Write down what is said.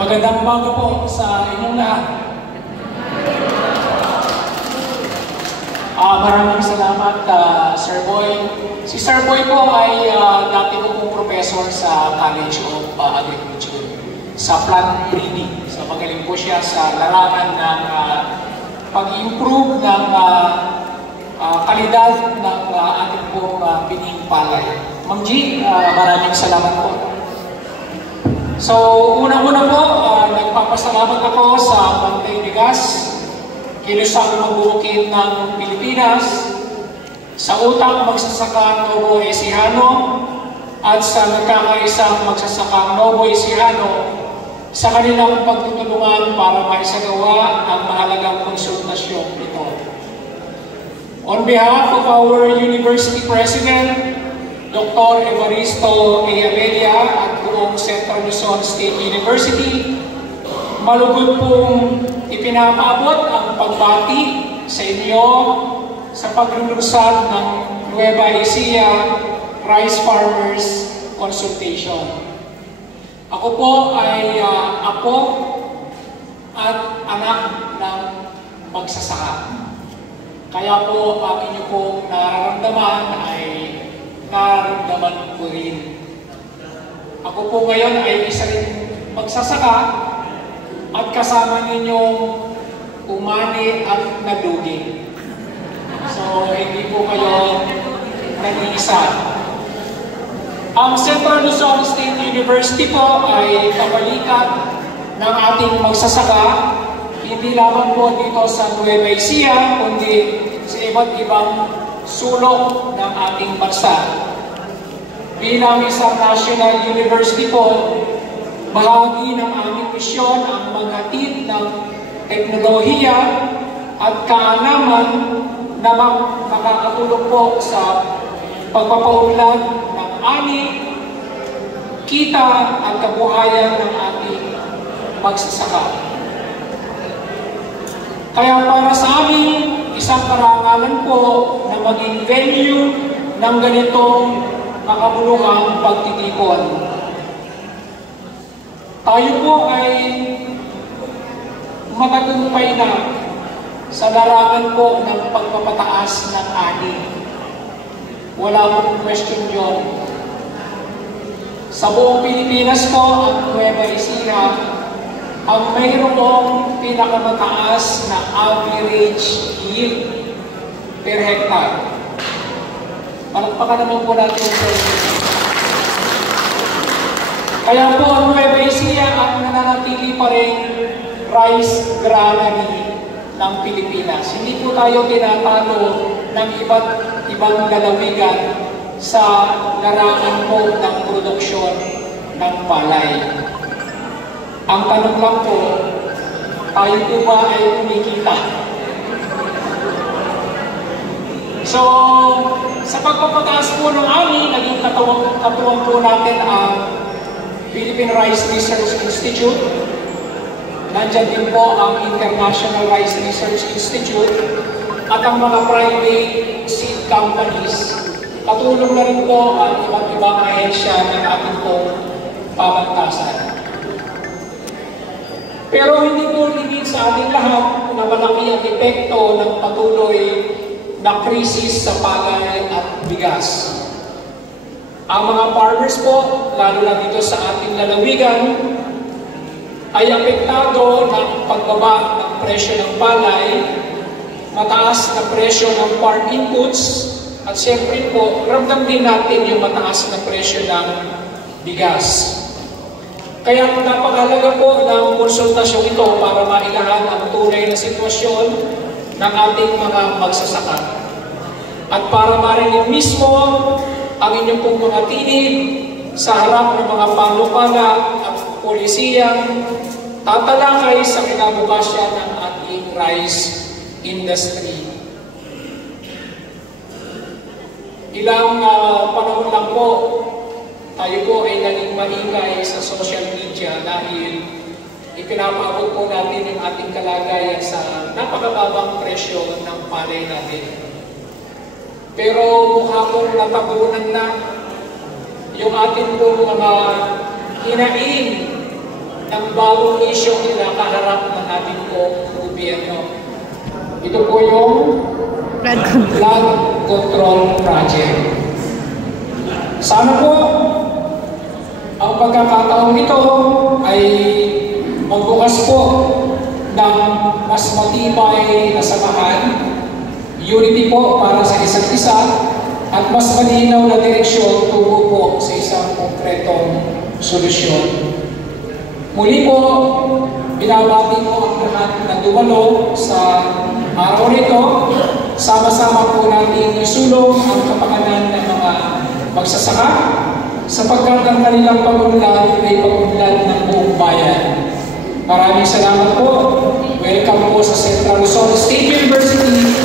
Magandang umaga po sa inyong lahat. Maraming salamat, Sir Boy. Si Sir Boy po ay dati ko pong professor sa College of Agriculture sa plant breeding. So magaling po siya sa larangan ng pag-improve ng kalidad ng ating pong pining palay. Ma'am G, maraming salamat po. So, unang-una po, nagpapasalamat ako sa Bantay Bigas, Kilusang Magbukid ng Pilipinas, sa Utang Magsasaka Novo Ecijano, at sa Nagkakaisang Magsasaka Novo Ecijano sa kanilang pagtutulungan para maisagawa ang mahalagang konsultasyong ito. On behalf of our University President, Dr. Evaristo A. Abella at buong Central Luzon State University, malugod pong ipinapaabot ang pagbati sa inyo sa paglulunsad ng Nueva Ecija Rice Farmers Consultation. Ako po ay apo at anak ng magsasaka. Kaya po ang inyo pong nararamdaman ay nararamdaman ko rin. Ako po ngayon ay isa rin magsasaka at kasama ninyong umani at nalugi. So, hindi po kayo nag-iisa. Ang Central Luzon State University po ay kabalikat ng ating magsasaka, hindi lamang po dito sa Nueva Ecija, kundi sa iba't ibang sulok ng ating bansa. Bilang isang national university po, bahagi ng aming misyon ang maghatid ng teknolohiya at kaalaman na makakatulong po sa pagpapaunlad ng ani, kita at kabuhayan ng ating magsasaka. Kaya para sa amin, isang karangalan po na maging venue ng ganitong makabuluhang pagtitipon. Tayo po ay matatumpay na sa larangan po ng pagpapataas ng ani. Wala pong question yun. Sa buong Pilipinas po, ang Nueva Ecija ang mayroong pinakamataas na average yield per hectare. Palakpakan naman po natin ito. Kaya po ang Nueva Ecija ang nananatili pa rin rice granary ng Pilipinas. Hindi po tayo tinatalo ng iba't ibang lalawigan sa larangan po ng produksyon ng palay. Ang tanong lang po, tayo po ba ay kumikita? So, sa pagpapataas po ng ani, naging katuwang po natin ang Philippine Rice Research Institute. Nandyan din po ang International Rice Research Institute at ang mga private seed companies. Katulong na rin po ang iba't ibang ahensya ng ating po pamantasan. Pero hindi po limit sa ating lahat na malaki ang epekto ng patuloy na krisis sa palay at bigas. Ang mga farmers po, lalo na dito sa ating lalawigan, ay apektado ng pagbaba ng presyo ng palay, mataas na presyo ng farm inputs, at siyempre po, ramdam din natin yung mataas na presyo ng bigas. Kaya napakahalaga po ng konsultasyon ito para mailahan ang tunay na sitwasyon ng ating mga magsasaka. At para marinig mismo ang inyong pong mga tinig sa harap ng mga panukala at polisiyang tatalakay sa kinabukasan ng ating rice industry. Ilang panahon lang po, tayo po ay naging maingay sa social media dahil ipinapaabot po natin yung ating kalagayan sa napakababang presyo ng palay natin. Pero mukha pong natabunan na yung ating pong mga hinaing ng bagong isyong kinakaharap ng ating gobyerno. Ito po yung flood control project. Sana po ang pagkakataon nito ay magbukas po ng mas matibay na samahan, unity po para sa isa't isa, at mas malinaw na direksyon tungo po sa isang konkretong solusyon. Muli po, binabati po ang lahat na dumalo sa araw nito. Sama-sama po natin isulong ang kapakanan ng mga magsasaka sapagkat ang kanilang pagunlad ay pagunlad ng buong bayan. Maraming salamat po. Welcome po sa Central Luzon State University